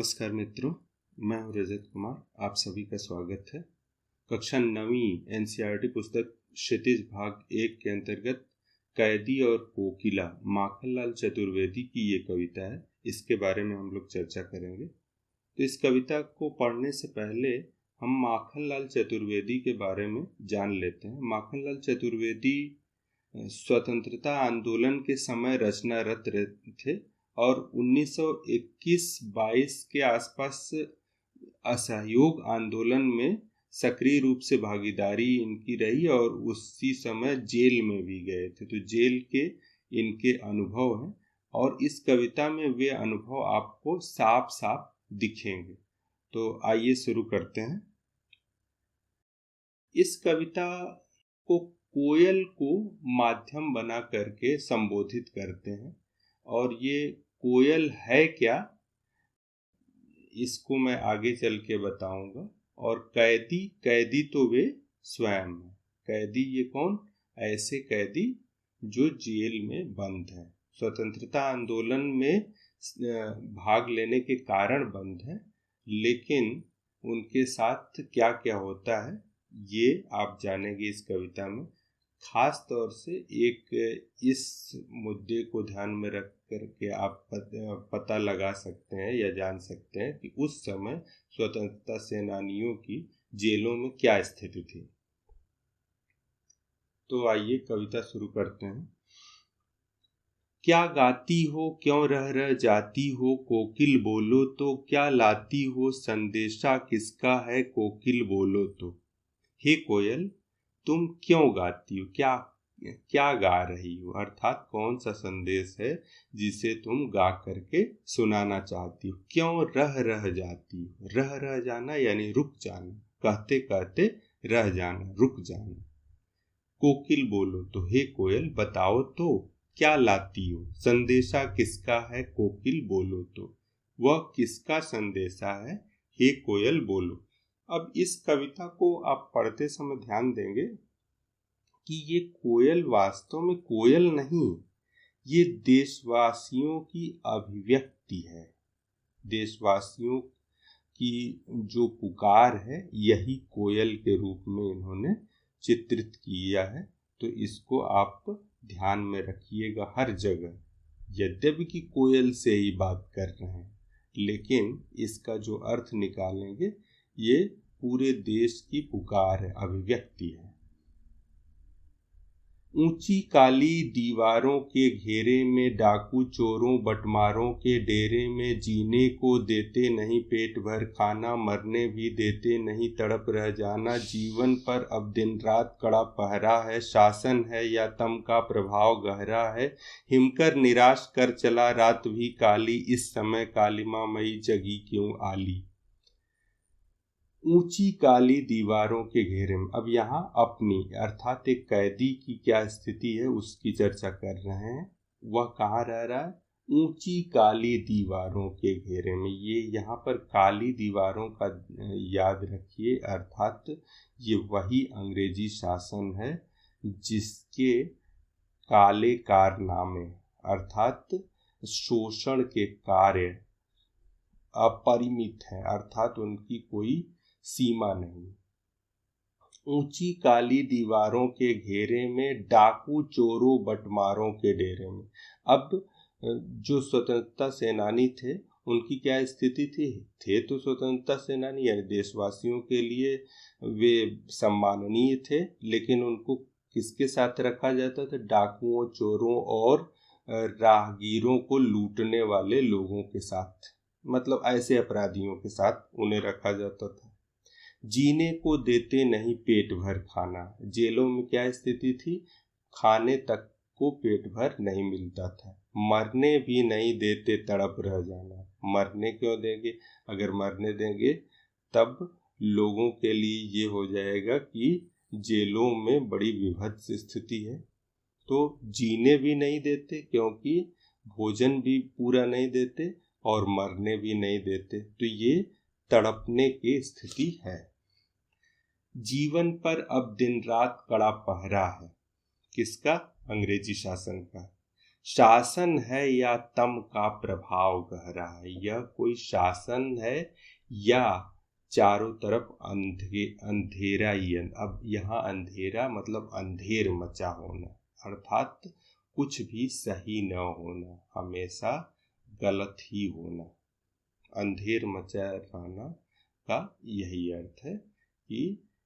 नमस्कार मित्रों, मैं हूं रजत कुमार। आप सभी का स्वागत है। कक्षा 9वीं एनसीईआरटी पुस्तक क्षितिज भाग 1 के अंतर्गत कैदी और कोकिला माखनलाल चतुर्वेदी की ये कविता है। इसके बारे में हम लोग चर्चा करेंगे। तो इस कविता को पढ़ने से पहले हम माखनलाल चतुर्वेदी के बारे में जान लेते हैं। माखनलाल चतुर्वेदी स्वतंत्रता आंदोलन के समय रचनारत थे और 1921-22 के आसपास असहयोग आंदोलन में सक्रिय रूप से भागीदारी इनकी रही और उसी समय जेल में भी गए थे। तो जेल के इनके अनुभव हैं और इस कविता में वे अनुभव आपको साफ साफ दिखेंगे। तो आइए शुरू करते हैं। इस कविता को कोयल को माध्यम बना करके संबोधित करते हैं और ये कोयल है क्या, इसको मैं आगे चल के बताऊंगा। और कैदी तो वे स्वयं हैं। कैदी ये कौन? ऐसे कैदी जो जेल में बंद हैं, स्वतंत्रता आंदोलन में भाग लेने के कारण बंद हैं, लेकिन उनके साथ क्या क्या होता है ये आप जानेंगे इस कविता में। खास तौर से एक इस मुद्दे को ध्यान में रख करके आप पता लगा सकते हैं या जान सकते हैं कि उस समय स्वतंत्रता सेनानियों की जेलों में क्या स्थिति थी। तो आइए कविता शुरू करते हैं। क्या गाती हो, क्यों रह रह जाती हो, कोकिल बोलो तो, क्या लाती हो संदेशा किसका है, कोकिल बोलो तो। हे कोयल, तुम क्यों गाती हो, क्या गा रही हो, अर्थात कौन सा संदेश है जिसे तुम गा करके सुनाना चाहती हो। क्यों रह जाती हो, रह जाना यानी रुक जाना, कहते कहते रह जाना, रुक जाना। कोकिल बोलो तो, हे कोयल बताओ तो, क्या लाती हो संदेशा किसका है, कोकिल बोलो तो। वह किसका संदेशा है, हे कोयल बोलो। अब इस कविता को आप पढ़ते समय ध्यान देंगे कि ये कोयल वास्तव में कोयल नहीं, ये देशवासियों की अभिव्यक्ति है। देशवासियों की जो पुकार है यही कोयल के रूप में इन्होंने चित्रित किया है। तो इसको आप ध्यान में रखिएगा हर जगह। यद्यपि कि कोयल से ही बात कर रहे हैं, लेकिन इसका जो अर्थ निकालेंगे ये पूरे देश की पुकार है, अभिव्यक्ति है। ऊंची काली दीवारों के घेरे में, डाकू चोरों बटमारों के डेरे में, जीने को देते नहीं पेट भर खाना, मरने भी देते नहीं तड़प रह जाना। जीवन पर अब दिन रात कड़ा पहरा है, शासन है या तम का प्रभाव गहरा है। हिमकर निराश कर चला रात भी काली, इस समय कालिमा मई जगी क्यों आली। ऊंची काली दीवारों के घेरे में, अब यहाँ अपनी अर्थात एक कैदी की क्या स्थिति है उसकी चर्चा कर रहे हैं। वह कहाँ रह रहा है? ऊंची काली दीवारों के घेरे में। ये यहाँ पर काली दीवारों का याद रखिए, अर्थात ये वही अंग्रेजी शासन है जिसके काले कारनामे अर्थात शोषण के कार्य अपरिमित हैं, अर्थात उनकी कोई सीमा नहीं। ऊंची काली दीवारों के घेरे में, डाकू चोरों बटमारों के डेरे में। अब जो स्वतंत्रता सेनानी थे उनकी क्या स्थिति थे तो स्वतंत्रता सेनानी यानी देशवासियों के लिए वे सम्माननीय थे, लेकिन उनको किसके साथ रखा जाता था? डाकुओं, चोरों और राहगीरों को लूटने वाले लोगों के साथ, मतलब ऐसे अपराधियों के साथ उन्हें रखा जाता था। जीने को देते नहीं पेट भर खाना। जेलों में क्या स्थिति थी? खाने तक को पेट भर नहीं मिलता था। मरने भी नहीं देते तड़प रह जाना। मरने क्यों देंगे? अगर मरने देंगे तब लोगों के लिए ये हो जाएगा कि जेलों में बड़ी विभत्स स्थिति है। तो जीने भी नहीं देते क्योंकि भोजन भी पूरा नहीं देते और मरने भी नहीं देते, तो ये तड़पने की स्थिति है। जीवन पर अब दिन रात कड़ा पहरा है। किसका? अंग्रेजी शासन का। शासन है या तम का प्रभाव गहरा है। यह कोई शासन है या चारों तरफ अंधेरा ही है। अब यहाँ अंधेरा मतलब अंधेर मचा होना, अर्थात कुछ भी सही न होना, हमेशा गलत ही होना। अंधेर मचा रहना का यही अर्थ है कि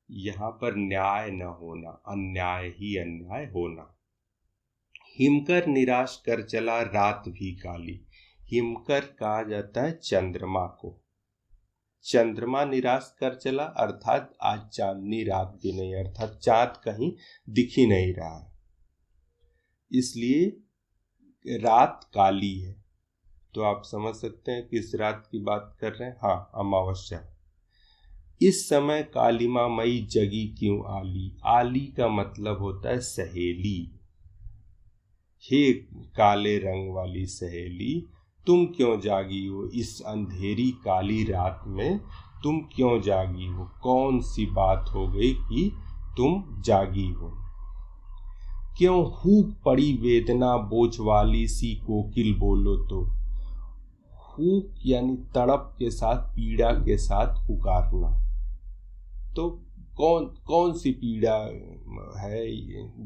यहाँ पर न्याय न होना, अन्याय ही अन्याय होना। हिमकर निराश कर चला रात भी काली। हिमकर कहा जाता है चंद्रमा को। चंद्रमा निराश कर चला अर्थात आज चांदनी रात भी नहीं, अर्थात चांद कहीं दिख ही नहीं रहा, इसलिए रात काली है। तो आप समझ सकते हैं किस रात की बात कर रहे हैं। हाँ, अमावस्या। इस समय कालिमा मई जगी क्यों आली। आली का मतलब होता है सहेली। हे काले रंग वाली सहेली, तुम क्यों जागी हो इस अंधेरी काली रात में, तुम क्यों जागी हो, कौन सी बात हो गई कि तुम जागी हो। क्यों हूक पड़ी वेदना बोझ वाली सी कोकिल बोलो तो। हूक यानी तड़प के साथ, पीड़ा के साथ पुकारना। तो कौन सी पीड़ा है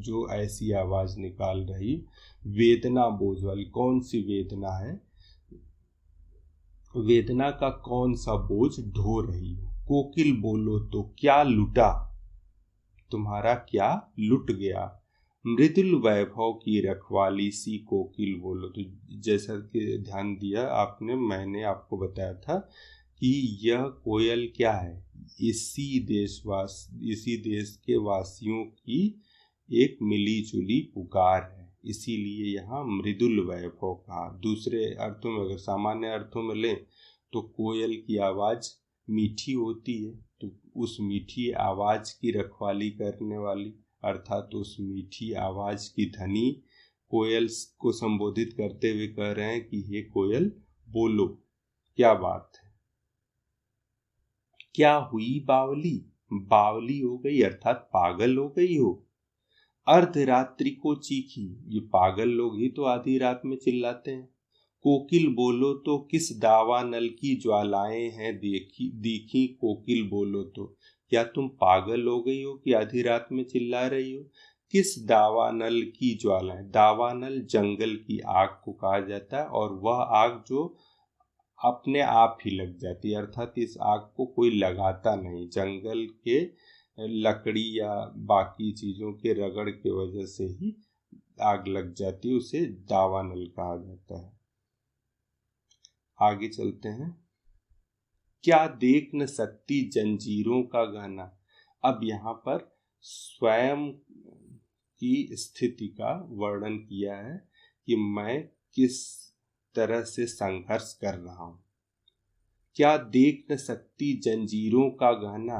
जो ऐसी आवाज निकाल रही। वेदना बोझ वाली, कौन सी वेदना है, वेदना का कौन सा बोझ ढो रही हो। कोकिल बोलो तो क्या लुटा, तुम्हारा क्या लुट गया। मृदुल वैभव की रखवाली सी कोकिल बोलो तो। जैसा कि ध्यान दिया आपने, मैंने आपको बताया था कि यह कोयल क्या है, इसी देश के वासियों की एक मिली जुली पुकार है, इसीलिए यहाँ मृदुल वैभव कहा। दूसरे अर्थों में, अगर सामान्य अर्थों में लें तो कोयल की आवाज़ मीठी होती है, तो उस मीठी आवाज़ की रखवाली करने वाली, अर्थात उस मीठी आवाज़ की धनी कोयल को संबोधित करते हुए कह रहे हैं कि हे कोयल बोलो, क्या बात है। क्या हुई बावली, बावली हो गई अर्थात पागल हो गई हो। अर्धरात्रि को चीखी, ये पागल लोग ही तो आधी रात में चिल्लाते हैं। कोकिल बोलो तो किस दावा नल की ज्वालाएं हैं दीखी कोकिल बोलो तो। क्या तुम पागल हो गई हो कि आधी रात में चिल्ला रही हो। किस दावानल की ज्वालाएं, दावानल जंगल की आग को कहा जाता है, और वह आग जो अपने आप ही लग जाती है, अर्थात इस आग को कोई लगाता नहीं, जंगल के लकड़ी या बाकी चीज़ों के रगड़ के वजह से ही आग लग जाती है, उसे दावानल कहा जाता है। आगे चलते हैं। क्या देख न सकती जंजीरों का गाना। अब यहाँ पर स्वयं की स्थिति का वर्णन किया है कि मैं किस तरह से संघर्ष कर रहा हूँ। क्या देख न सकती जंजीरों का गाना,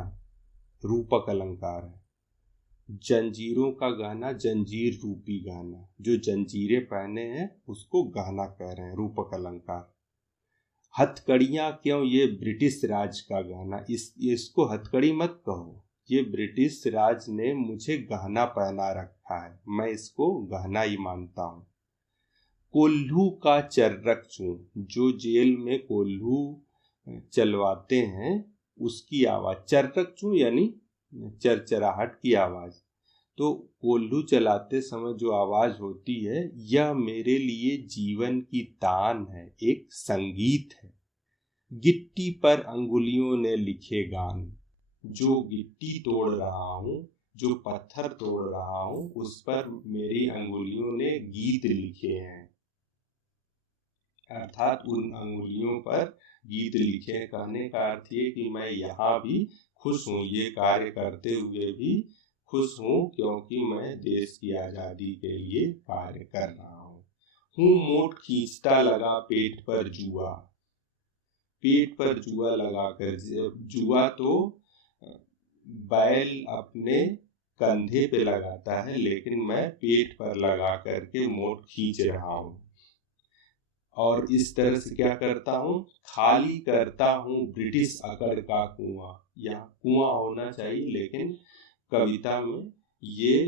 रूपक अलंकार है। जंजीरों का गाना, जंजीर रूपी गाना, जो जंजीरें पहने हैं उसको गाना कह रहे हैं, रूपक अलंकार। हथकड़ियाँ क्यों, ये ब्रिटिश राज का गाना, इसको हथकड़ी मत कहो, ये ब्रिटिश राज ने मुझे गहना पहना रखा है, मैं इसको गहना ही मानता हूँ। कोल्हू का चर्रक चूं, जो जेल में कोल्हू चलवाते हैं उसकी आवाज़, चर्रक चूं यानी चरचराहट की आवाज़। तो कोल्हू चलाते समय जो आवाज़ होती है, यह मेरे लिए जीवन की तान है, एक संगीत है। गिट्टी पर अंगुलियों ने लिखे गान, जो गिट्टी तोड़ रहा हूँ, जो पत्थर तोड़ रहा हूँ, उस पर मेरी अंगुलियों ने गीत लिखे हैं, अर्थात उन अंगुलियों पर गीत लिखे। कहने का अर्थ ये कि मैं यहाँ भी खुश हूँ, ये कार्य करते हुए भी खुश हूँ, क्योंकि मैं देश की आज़ादी के लिए कार्य कर रहा हूँ। मोट खींचता लगा पेट पर जुआ, पेट पर जुआ लगाकर, जुआ तो बैल अपने कंधे पे लगाता है, लेकिन मैं पेट पर लगा करके मोट खींच रहा हूँ। और इस तरह से क्या करता हूँ, खाली करता हूँ ब्रिटिश अकड़ का कुआं। यहाँ कुआं होना चाहिए, लेकिन कविता में ये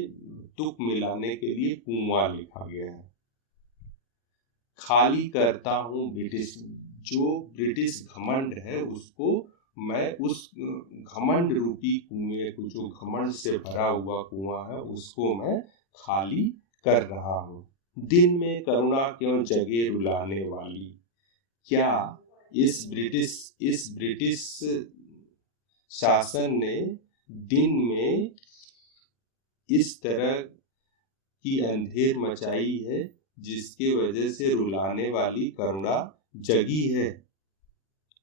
तुक मिलाने के लिए कुआं लिखा गया है। खाली करता हूँ ब्रिटिश। जो ब्रिटिश घमंड है उसको मैं, उस घमंड रूपी कुएं को, जो घमंड से भरा हुआ कुआं है, उसको मैं खाली कर रहा हूँ। दिन में करुणा क्यों जगे रुलाने वाली। क्या इस ब्रिटिश शासन ने दिन में इस तरह की अंधेर मचाई है जिसके वजह से रुलाने वाली करुणा जगी है।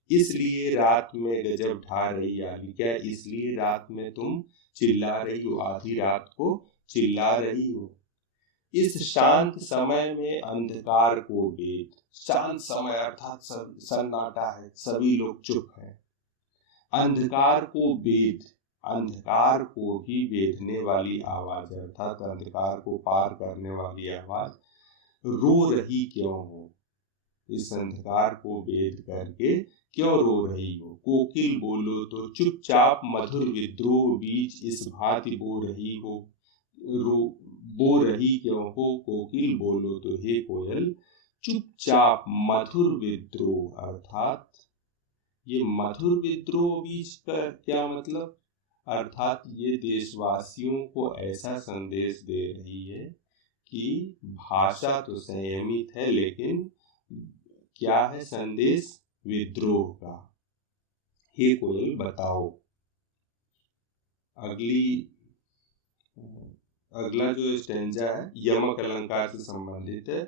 इसलिए रात में गजब ढा रही आली। क्या इसलिए रात में तुम चिल्ला रही हो, आधी रात को चिल्ला रही हो। इस शांत समय में अंधकार को वेद। शांत समय अर्थात सन्नाटा है, सभी लोग चुप हैं। अंधकार को वेद, अंधकार को भी वेधने वाली आवाज अर्थात अंधकार को पार करने वाली आवाज रो रही क्यों हो। इस अंधकार को वेद करके क्यों रो रही हो। कोकिल बोलो तो चुपचाप मधुर विद्रोह बीच इस भांति बो रही हो। बो रही क्यों हो कोकिल बोलो तो हे कोयल चुपचाप मधुर विद्रोह। अर्थात ये मधुर विद्रोह बीच का क्या मतलब, अर्थात ये देशवासियों को ऐसा संदेश दे रही है कि भाषा तो संयमित है, लेकिन क्या है संदेश, विद्रोह का। हे कोयल बताओ। अगला जो स्टेंजा है यमक अलंकार से संबंधित है।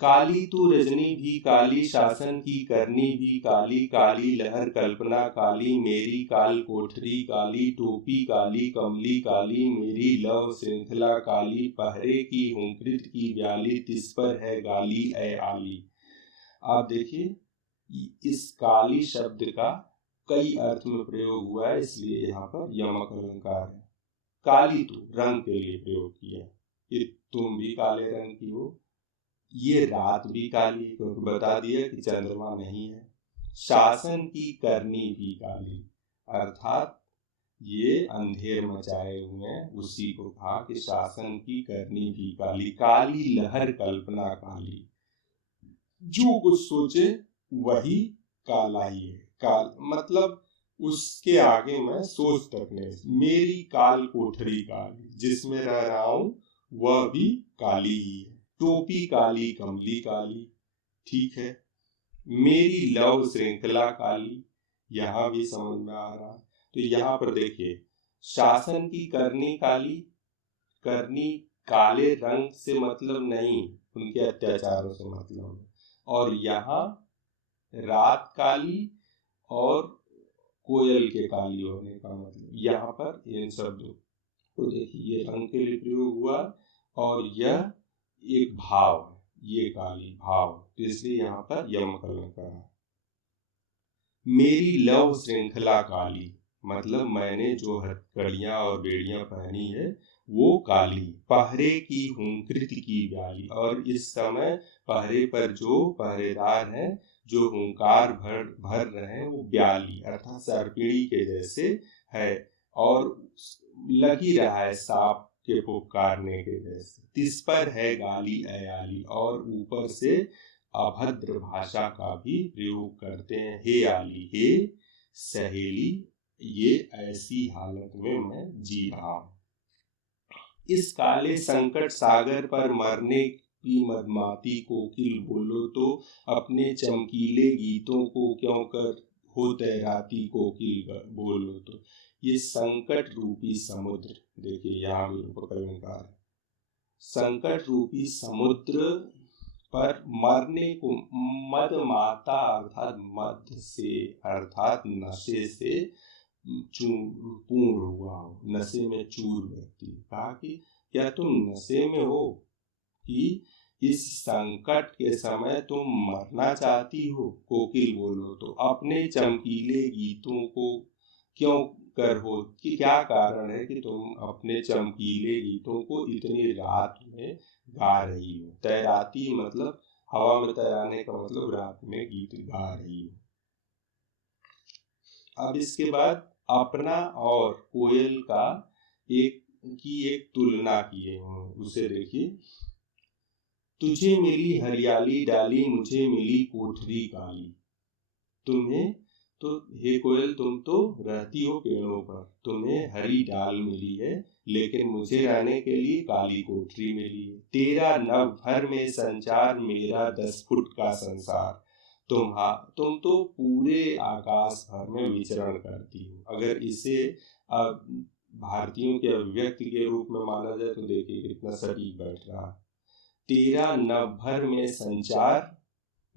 काली तू रजनी भी काली, शासन की करनी भी काली, काली लहर कल्पना काली, मेरी काल कोठरी काली, टोपी काली, कमली काली, मेरी लव श्रृंखला काली, पहरे की हुंकृत की व्याली, तिस पर है गाली ऐ आली। आप देखिए इस काली शब्द का कई अर्थ में प्रयोग हुआ है, इसलिए यहाँ पर यमक अलंकार है। काली तू रंग के लिए प्रयोग किया कि तुम भी काले रंग की हो। ये रात भी काली है क्योंकि बता दिया कि चंद्रमा नहीं है। शासन की करनी भी काली, अर्थात ये अंधेर मचाए हुए हैं, उसी को कहा कि शासन की करनी भी काली। काली लहर कल्पना काली, जो कुछ सोचे वही काला ही है। काल मतलब उसके आगे मैं सोच तक नहीं। मेरी काल कोठरी काली, जिसमें रह रहा हूं वह भी काली ही है। टोपी काली, कमली काली, ठीक है। मेरी लव श्रृंखला काली, यहां भी समझ में आ रहा। तो यहाँ पर देखिए शासन की करनी काली, करनी काले रंग से मतलब नहीं, उनके अत्याचारों से मतलब है। और यहाँ रात काली और कोयल के काली होने का मतलब, यहाँ पर इन शब्दों तो देखिए ये रंग के लिए प्रयोग हुआ और यह एक भाव है, ये काली भाव, तो इसलिए यहाँ पर यमक अलंकार है। मेरी लव श्रृंखला काली मतलब मैंने जो हथकड़ियां और बेड़ियां पहनी है वो काली। पहरे की हुंकृत की व्याली, और इस समय पहरे पर जो पहरेदार हैं जो हुंकार भर रहे हैं वो व्याली अर्थात सर्पिणी के जैसे है और लग ही रहा है सांप के पुकारने के जैसे। तिस पर है गाली अयाली, और ऊपर से अभद्र भाषा का भी प्रयोग करते हैं। हे आली, हे सहेली, ये ऐसी हालत में मैं जी रहा हूं। इस काले संकट सागर पर मरने की मदमाती कोकिल बोलो तो अपने चमकीले गीतों को क्यों कर हो तैराती कोकिल बोलो तो। ये संकट रूपी समुद्र, देखिए यहाँ भी रूपक अलंकार है। संकट रूपी समुद्र पर मरने को मद माता अर्थात मद से अर्थात नशे से पूर्ण हुआ हो, नशे में चूर व्यक्ति। कहा कि क्या तुम नशे में हो कि इस संकट के समय तुम मरना चाहती हो। कोकिल बोलो तो अपने चमकीले गीतों को क्यों कर हो, कि क्या कारण है कि तुम अपने चमकीले गीतों को इतनी रात में गा रही हो। तैराती मतलब हवा में तैराने का मतलब रात में गीत गा रही हो। अब इसके बाद अपना और कोयल का एक तुलना किए हैं, उसे देखिए। तुझे मिली हरियाली डाली, मुझे मिली कोठरी काली। तुम्हें तो हे कोयल, तुम तो रहती हो पेड़ों पर, तुम्हें हरी डाल मिली है, लेकिन मुझे रहने के लिए काली कोठरी मिली है। तेरा नभ भर में संचार, मेरा 10 फुट का संसार। तुम तो पूरे आकाश भर में विचरण करती हो। अगर इसे भारतीयों के अभिव्यक्ति के रूप में माना जाए तो देखिए कितना सटीक बैठ रहा है। तेरा नभ भर में संचार,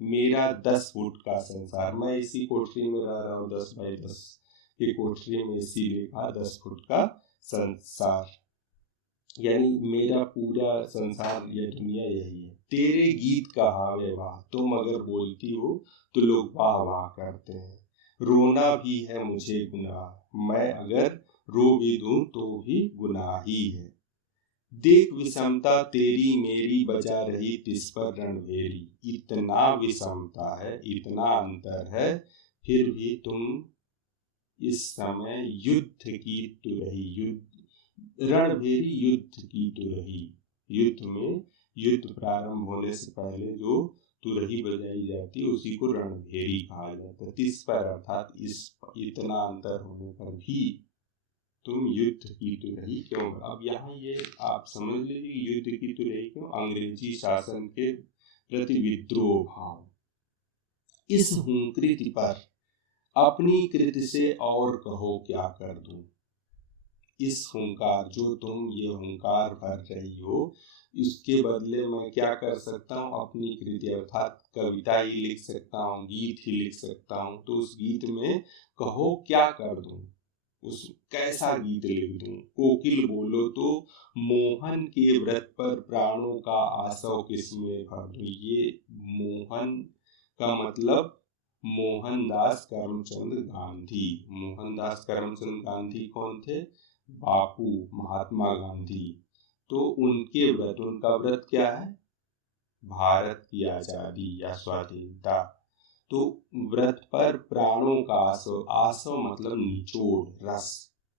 मेरा 10 फुट का संसार। मैं इसी कोठरी में रह रहा हूँ, 10 बाई 10 की कोठरी में, इसीलिए कहा 10 फुट का संसार, यानी मेरा पूरा संसार, ये दुनिया यही है। तेरे गीत का हावे वाह, तुम अगर बोलती हो तो लोग वाह वाह करते हैं। रोना भी है मुझे गुनाह, मैं अगर रो भी दूं तो भी गुनाह ही है। देख विषमता तेरी मेरी, बजा रही तिस पर रणभेरी। इतना विषमता है, इतना अंतर है, फिर भी तुम इस समय युद्ध की तुरही, रणभेरी युद्ध की तुरही। युद्ध में, युद्ध प्रारंभ होने से पहले जो तुरही बजाई जाती है उसी को रणभेरी कहा जाता है। तिस पर अर्थात इस, इतना अंतर होने पर भी तुम युद्ध की तुरही क्यों। अब यहाँ ये आप समझ लीजिए युद्ध की तुरही क्यों, अंग्रेजी शासन के प्रति विद्रोह भाव। इस हुंकृति पर अपनी कृति से और कहो क्या कर दूं। इस हुंकार, जो तुम ये हुंकार भर रही हो, इसके बदले मैं क्या कर सकता हूँ, अपनी कृति अर्थात कविता ही लिख सकता हूँ, गीत ही लिख सकता हूँ। तो उस गीत में कहो क्या कर दूं, उस कैसा गीत लिख दूं। कोकिल बोलो तो मोहन के व्रत पर प्राणों का आसव किसमें भर दूं। ये मोहन का मतलब मोहनदास करमचंद गांधी। मोहनदास करमचंद गांधी कौन थे, बापू महात्मा गांधी। तो उनके व्रत, उनका व्रत क्या है, भारत की आजादी या स्वाधीनता। तो व्रत पर प्राणों का आसव, आसव मतलब निचोड़, रस।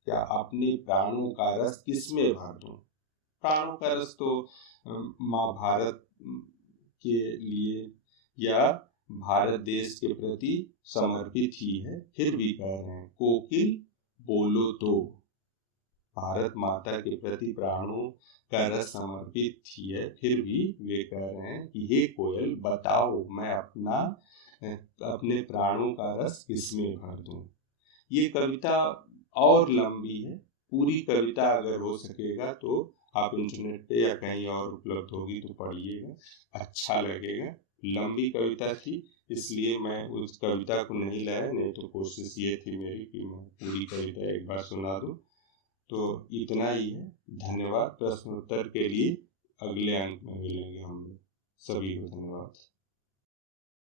क्या अपने प्राणों का रस किसमें भर दूं। प्राणों का रस तो माँ भारत के लिए या भारत देश के प्रति समर्पित ही है। फिर भी कह रहे हैं कोकिल बोलो तो, भारत माता के प्रति प्राणों का रस समर्पित ही है। फिर भी वे कह रहे हैं कि हे कोयल बताओ, मैं अपने प्राणों का रस किसमें भर दूं। ये कविता और लंबी है, पूरी कविता अगर हो सकेगा तो आप इंटरनेट पे या कहीं और उपलब्ध होगी तो पढ़िएगा, अच्छा लगेगा। लंबी कविता थी इसलिए मैं उस कविता को नहीं लाया, नहीं तो कोशिश ये थी मेरी कि मैं पूरी कविता एक बार सुना दूं। तो इतना ही है, धन्यवाद। प्रश्नोत्तर के लिए अगले अंक में मिलेंगे हम लोग। सभी को धन्यवाद।